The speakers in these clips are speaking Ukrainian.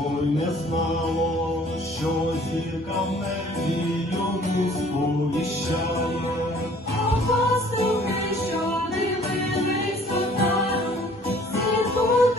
Давидове місто й не знало, що зірка в небі йому сповіщає. Апостолки, що дивились отару, світу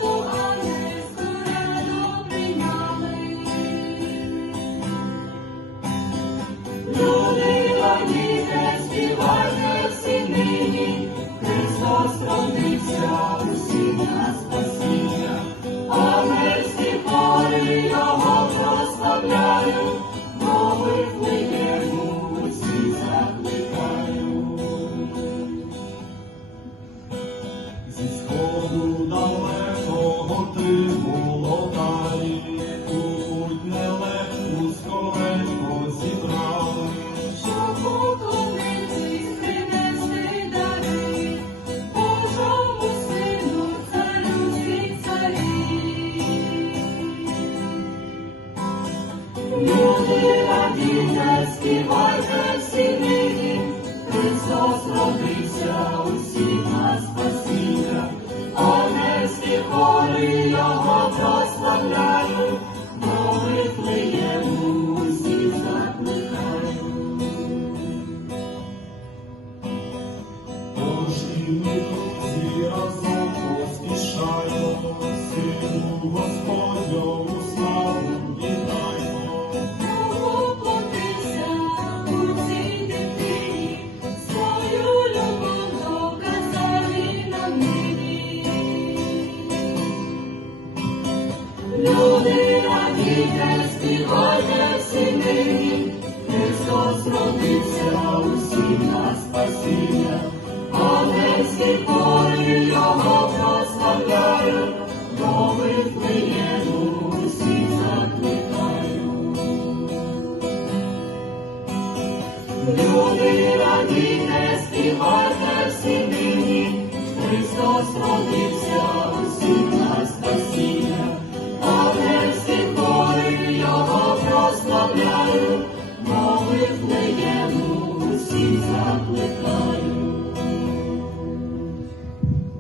Люди радіте, співайте всі нині, Христос родився, усіх на спасіння, Ангельські хори його прославляють, до Вифлеєму усі закликають. Тож і ми, друзі, разом поспішаємо, сину Господньому Люди радіте, співайте всі нині, Христос родився, усім на спасіння, Ангельські хори його прославляють, усі закликають. Люди радіте, співайте всі нині, Христос родився, Lord.